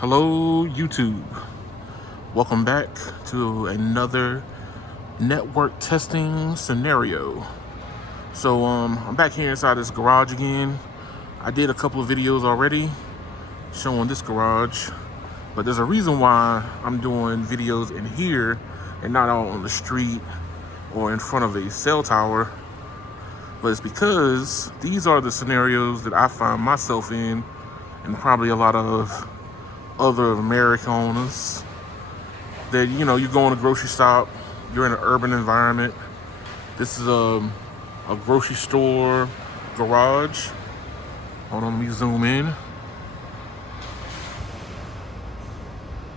Hello, YouTube. Welcome back to another network testing scenario. So, I'm back here inside this garage again. I did a couple of videos already showing this garage, but there's a reason why I'm doing videos in here and not out on the street or in front of a cell tower. But it's because these are the scenarios that I find myself in, and probably a lot of other Americaners, that you go in a grocery shop, you're in an urban environment. This is a grocery store garage. Hold on, let me zoom in.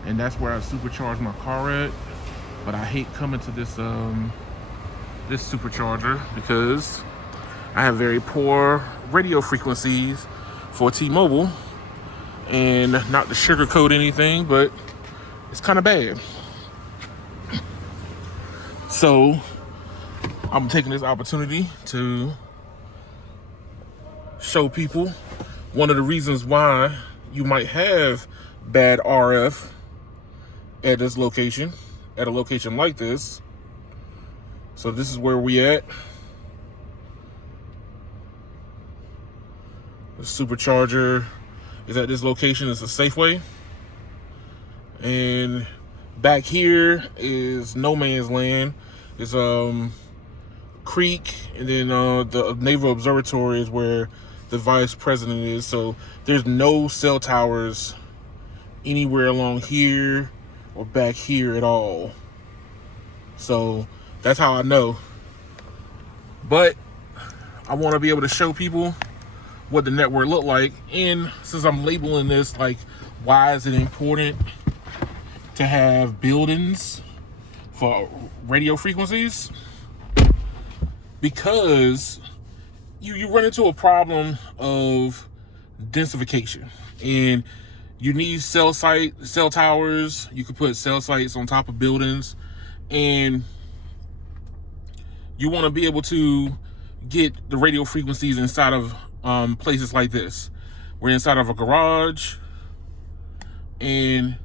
And that's where I supercharge my car at. But I hate coming to this this supercharger because I have very poor radio frequencies for T-Mobile. And not to sugarcoat anything, but it's kind of bad. So I'm taking this opportunity to show people one of the reasons why you might have bad RF at this location, at a location like this. So this is where we at. The supercharger is at this location. It's a Safeway. And back here is no man's land. It's creek, and then the Naval Observatory is where the vice president is. So there's no cell towers anywhere along here or back here at all. So that's how I know. But I want to be able to show people what the network look like, and since I'm labeling this like, why is it important to have buildings for radio frequencies? Because you run into a problem of densification, and you need cell towers. You could put cell sites on top of buildings, and you want to be able to get the radio frequencies inside of places like this. We're inside of a garage, and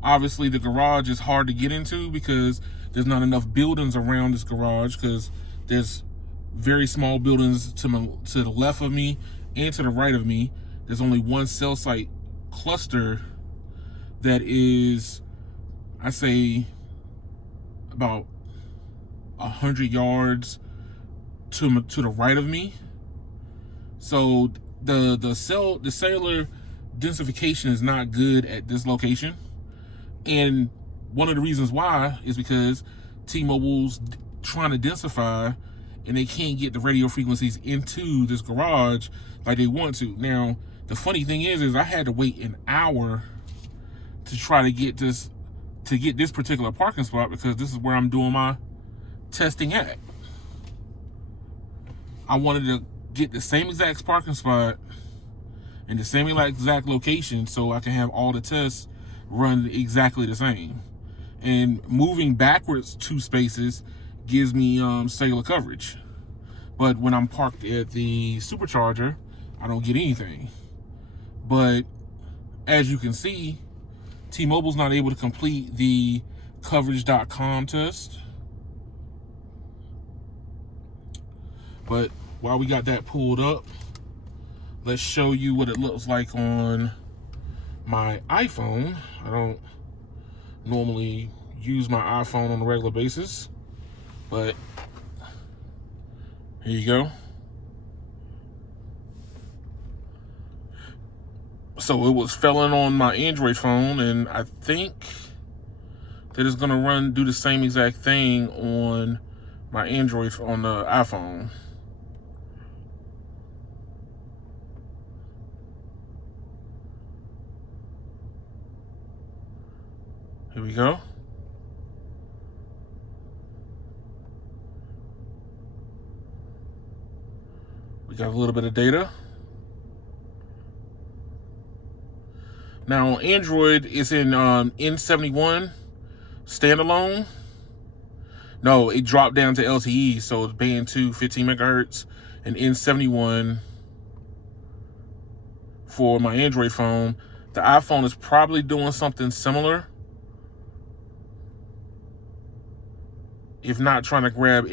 obviously the garage is hard to get into because there's not enough buildings around this garage, because there's very small buildings to the left of me and to the right of me. There's only one cell site cluster that is, I say, about 100 yards to the right of me. So the cellular densification is not good at this location. And one of the reasons why is because T-Mobile's trying to densify, and they can't get the radio frequencies into this garage like they want to. Now, the funny thing is I had to wait an hour to try to get this particular parking spot, because this is where I'm doing my testing at. I wanted to get the same exact parking spot in the same exact location so I can have all the tests run exactly the same. And moving backwards 2 spaces gives me cellular coverage. But when I'm parked at the supercharger, I don't get anything. But as you can see, T-Mobile's not able to complete the coverage.com test. But while we got that pulled up, let's show you what it looks like on my iPhone. I don't normally use my iPhone on a regular basis, but here you go. So it was failing on my Android phone, and I think that it's gonna do the same exact thing on my Android on the iPhone. Here we go. We got a little bit of data. Now, Android is in N71 standalone. No, it dropped down to LTE, so it's band 2, 15 megahertz, and N71 for my Android phone. The iPhone is probably doing something similar, if not trying to grab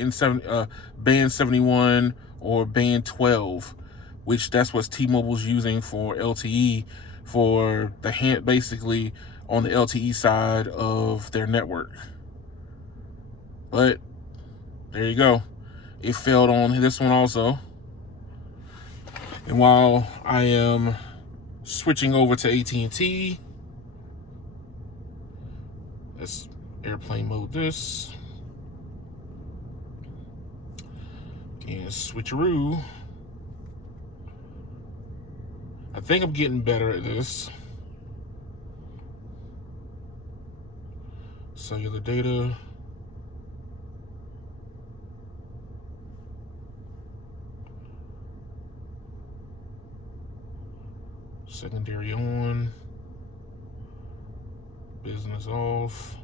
band 71 or band 12, which that's what T-Mobile's using for LTE, for the hand, basically on the LTE side of their network. But there you go. It failed on this one also. And while I am switching over to AT&T, let's airplane mode this. And switcheroo. I think I'm getting better at this. Cellular data. Secondary on. Business off.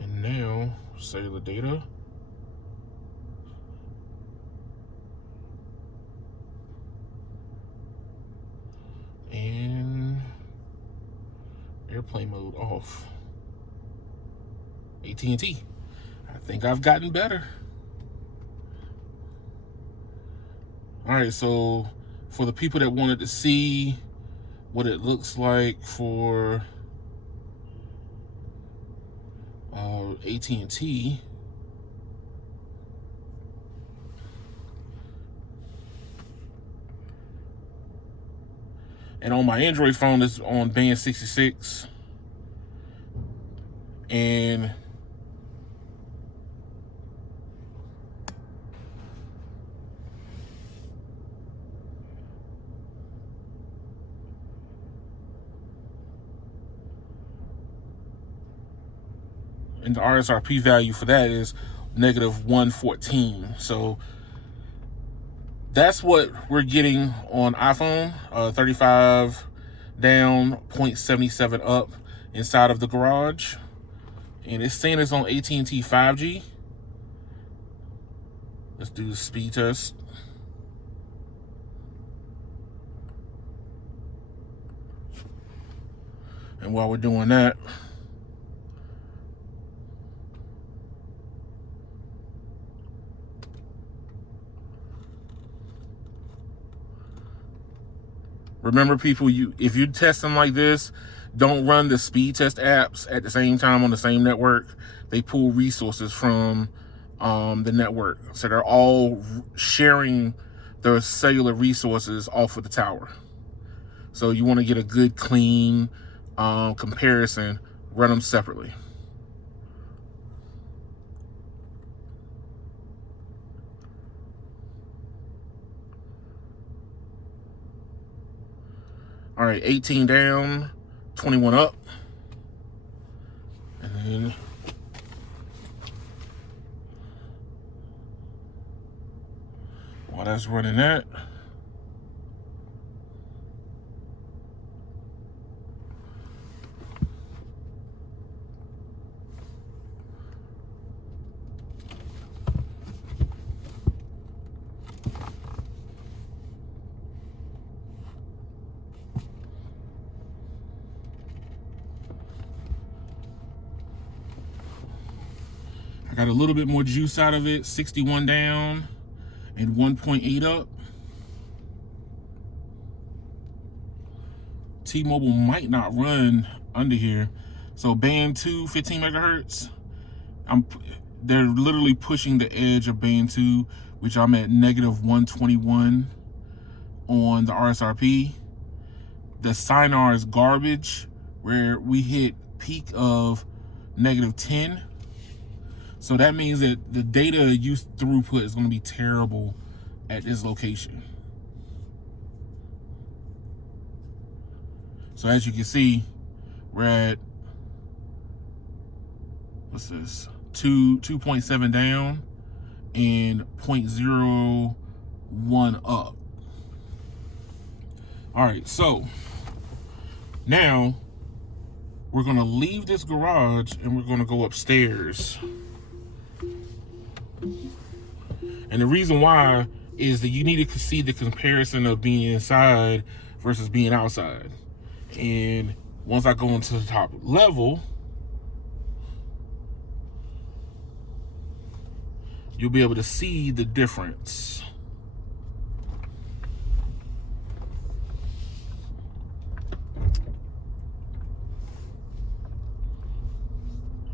And now, cellular data. And airplane mode off. AT&T. I think I've gotten better. All right, so for the people that wanted to see what it looks like for AT&T, and on my Android phone is on band 66, and the RSRP value for that is -114. So that's what we're getting on iPhone. 35 down, 0.77 up inside of the garage. And it's saying it's on AT&T 5G. Let's do the speed test. And while we're doing that, remember, people, if you're testing like this, don't run the speed test apps at the same time on the same network. They pull resources from the network. So they're all sharing their cellular resources off of the tower. So you want to get a good, clean comparison. Run them separately. All right, 18 down, 21 up. And then while that's running that, I got a little bit more juice out of it. 61 down and 1.8 up. T-Mobile might not run under here. So band 2, 15 megahertz. They're literally pushing the edge of band 2, which I'm at -121 on the RSRP. The SINAR is garbage, where we hit peak of -10. So that means that the data use throughput is going to be terrible at this location. So as you can see, we're at, what's this, 2.7 down and 0.01 up. All right, so now we're going to leave this garage and we're going to go upstairs. And the reason why is that you need to see the comparison of being inside versus being outside. And once I go into the top level, you'll be able to see the difference.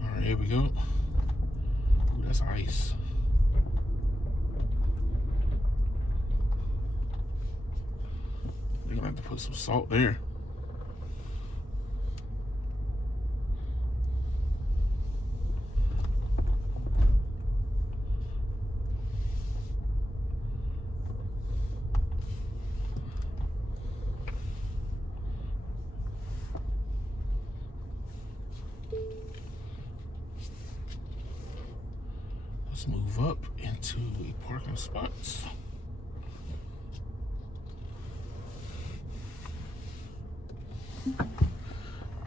All right, here we go. Ooh, that's ice. You're gonna have to put some salt there. Let's move up into the parking spots.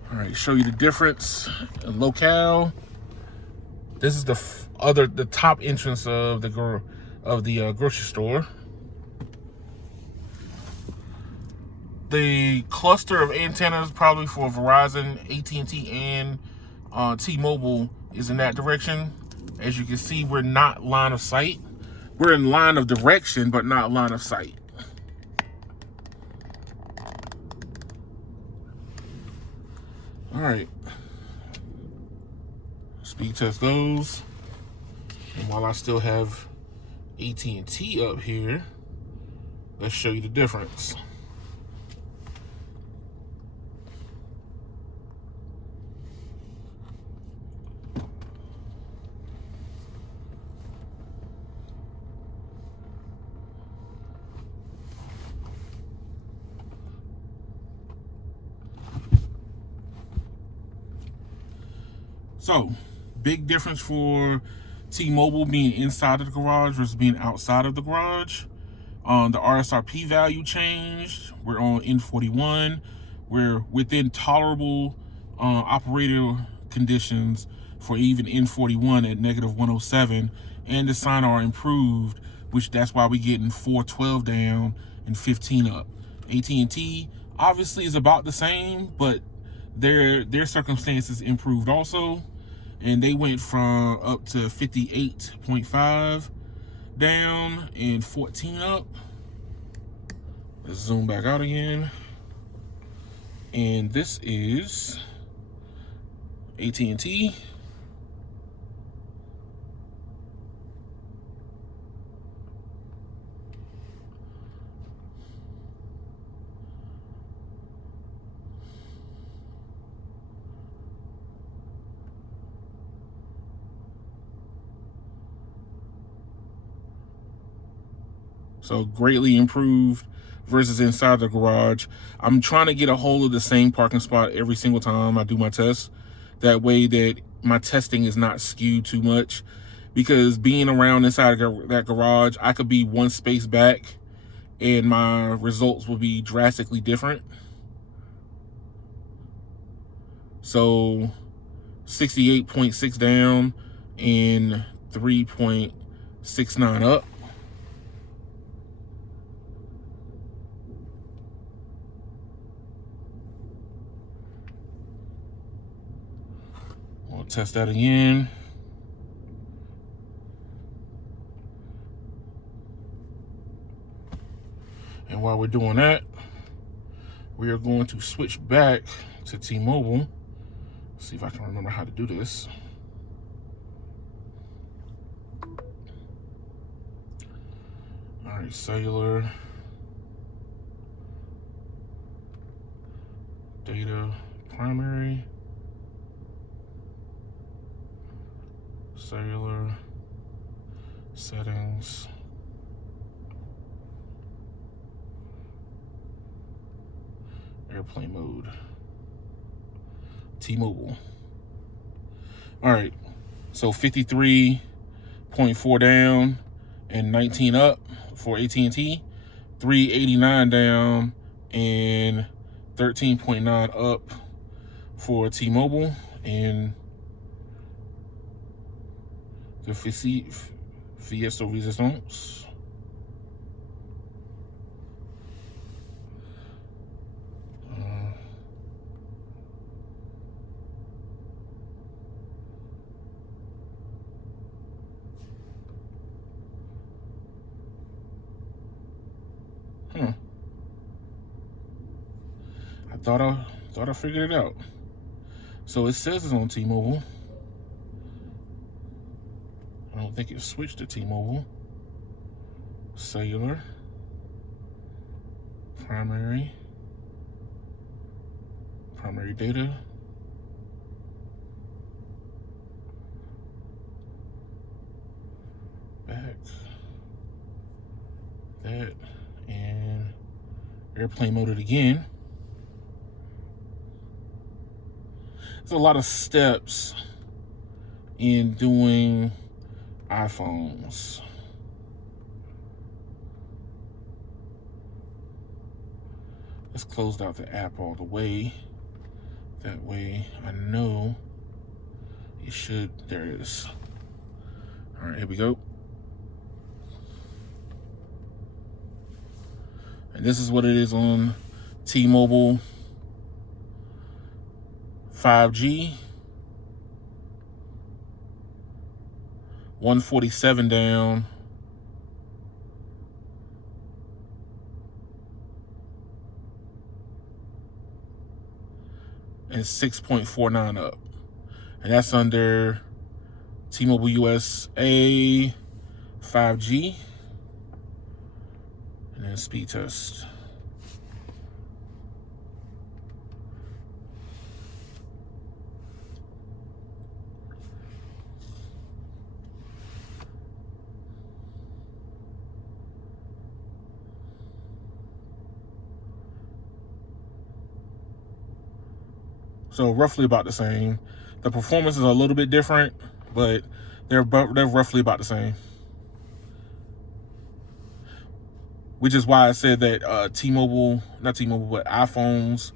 All right, show you the difference in locale. This is the top entrance of the grocery store. The cluster of antennas, probably for Verizon, AT&T, and T-Mobile, is in that direction. As you can see, we're not line of sight. We're in line of direction, but not line of sight. All right. Speed test goes. And while I still have AT&T up here, let's show you the difference. So, big difference for T-Mobile being inside of the garage versus being outside of the garage. The RSRP value changed. We're on N41. We're within tolerable operator conditions for even N41 at -107, and the SINAR improved, which that's why we're getting 412 down and 15 up. AT&T obviously is about the same, but their circumstances improved also, and they went from up to 58.5 down and 14 up. Let's zoom back out again. And this is AT&T. So greatly improved versus inside the garage. I'm trying to get a hold of the same parking spot every single time I do my test. That way that my testing is not skewed too much. Because being around inside of that garage, I could be one space back and my results will be drastically different. So 68.6 down and 3.69 up. We'll test that again. And while we're doing that, we are going to switch back to T-Mobile. See if I can remember how to do this. All right, cellular, data, primary, cellular, settings, airplane mode, T-Mobile. All right, so 53.4 down and 19 up for AT&T, 389 down and 13.9 up for T-Mobile, and the Vs T-Mobile. thought I figured it out. So it says it's on T-Mobile. I don't think it switched to T-Mobile. Cellular. Primary data. Back. That. And airplane mode it again. There's a lot of steps in doing iPhones. Let's close out the app all the way. That way I know it should. There it is. All right, here we go. And this is what it is on T-Mobile 5G. 147 down. And 6.49 up. And that's under T-Mobile USA 5G. And then speed test. So roughly about the same. The performance is a little bit different, but they're roughly about the same. Which is why I said that not T-Mobile, but iPhones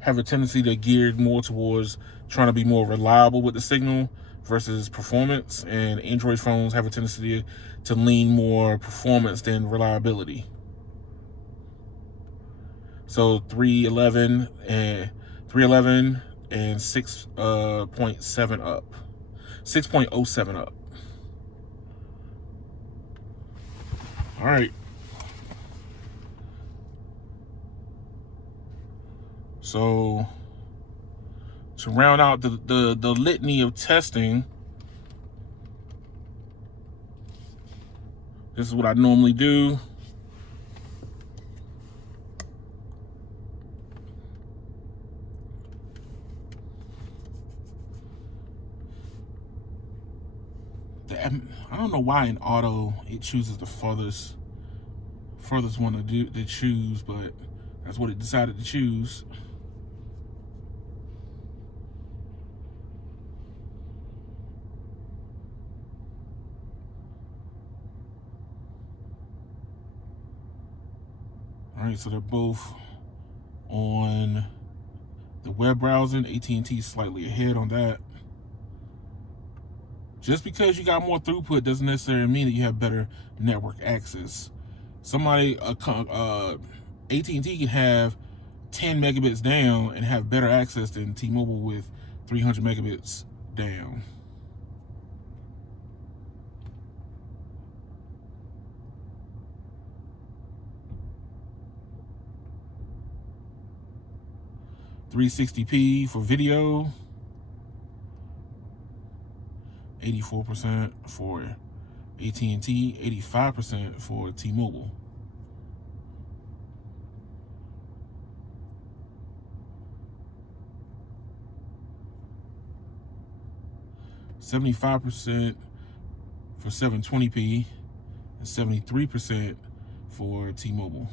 have a tendency to gear more towards trying to be more reliable with the signal versus performance, and Android phones have a tendency to lean more performance than reliability. So 311 and 6.7 up, 6.07 up. All right. So to round out the litany of testing, this is what I normally do. I don't know why in auto it chooses the furthest one to choose, but that's what it decided to choose. All right, so they're both on the web browsing. AT&T slightly ahead on that. Just because you got more throughput doesn't necessarily mean that you have better network access. Somebody, AT&T can have 10 megabits down and have better access than T-Mobile with 300 megabits down. $360p for video. 84% for AT&T, 85% for T-Mobile. $75% for 720p and 73% for T-Mobile.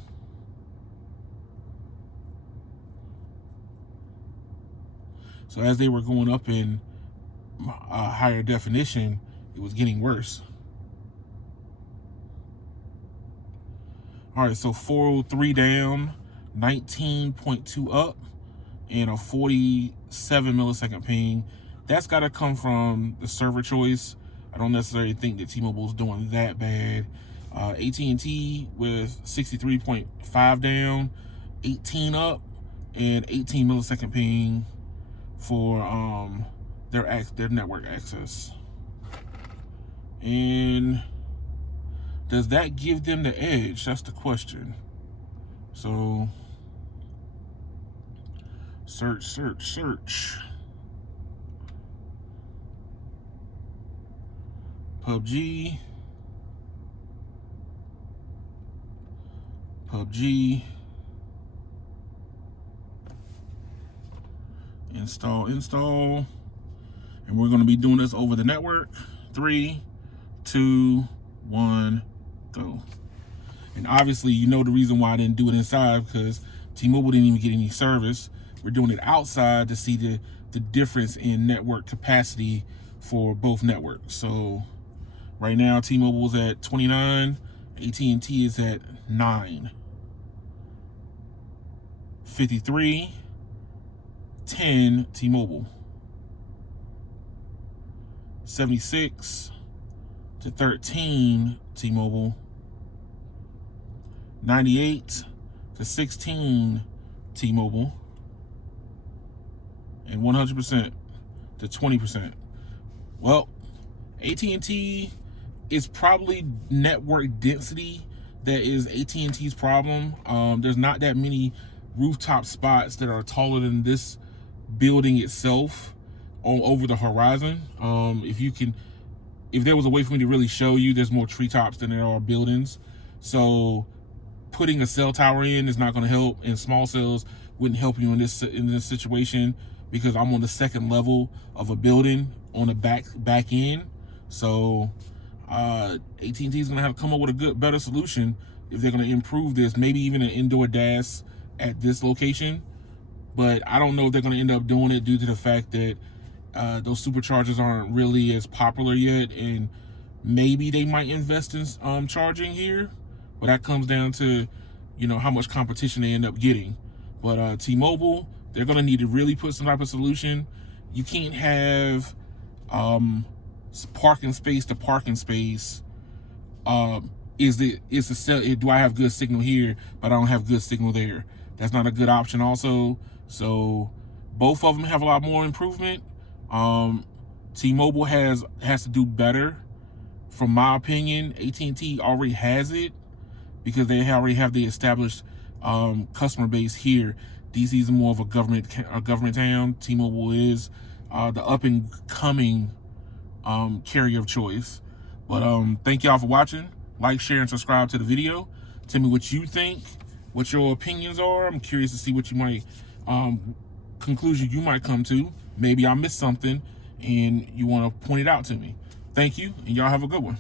So as they were going up in higher definition, it was getting worse. All right, so 403 down, 19.2 up, and a 47 millisecond ping. That's got to come from the server choice. I don't necessarily think that T-Mobile's doing that bad. AT&T with 63.5 down, 18 up, and 18 millisecond ping for their network access. And does that give them the edge? That's the question. So Search. PUBG. Install. And we're going to be doing this over the network. 3, 2, 1, go. And obviously, you know the reason why I didn't do it inside, because T-Mobile didn't even get any service. We're doing it outside to see the difference in network capacity for both networks. So right now, T-Mobile's at 29, AT&T is at 9. 53, 10 T-Mobile. 76 to 13 T-Mobile. 98 to 16 T-Mobile. And 100% to 20%. Well, AT&T is probably network density that is AT&T's problem. There's not that many rooftop spots that are taller than this building itself over the horizon. If there was a way for me to really show you, there's more treetops than there are buildings. So putting a cell tower in is not going to help, and small cells wouldn't help you in this situation, because I'm on the second level of a building on the back end. So AT&T is going to have to come up with a better solution if they're going to improve this. Maybe even an indoor DAS at this location. But I don't know if they're going to end up doing it due to the fact that those superchargers aren't really as popular yet, and maybe they might invest in charging here. But that comes down to, how much competition they end up getting. But T-Mobile, they're going to need to really put some type of solution. You can't have parking space to parking space. Do I have good signal here, but I don't have good signal there? That's not a good option also. So both of them have a lot more improvement. T-Mobile has to do better. From my opinion, AT&T already has it, because they already have the established customer base here. DC is more of a government town. T-Mobile is the up and coming carrier of choice. But thank y'all for watching. Like, share, and subscribe to the video. Tell me what you think, what your opinions are. I'm curious to see what you might conclusion you might come to. Maybe I missed something and you want to point it out to me. Thank you, and y'all have a good one.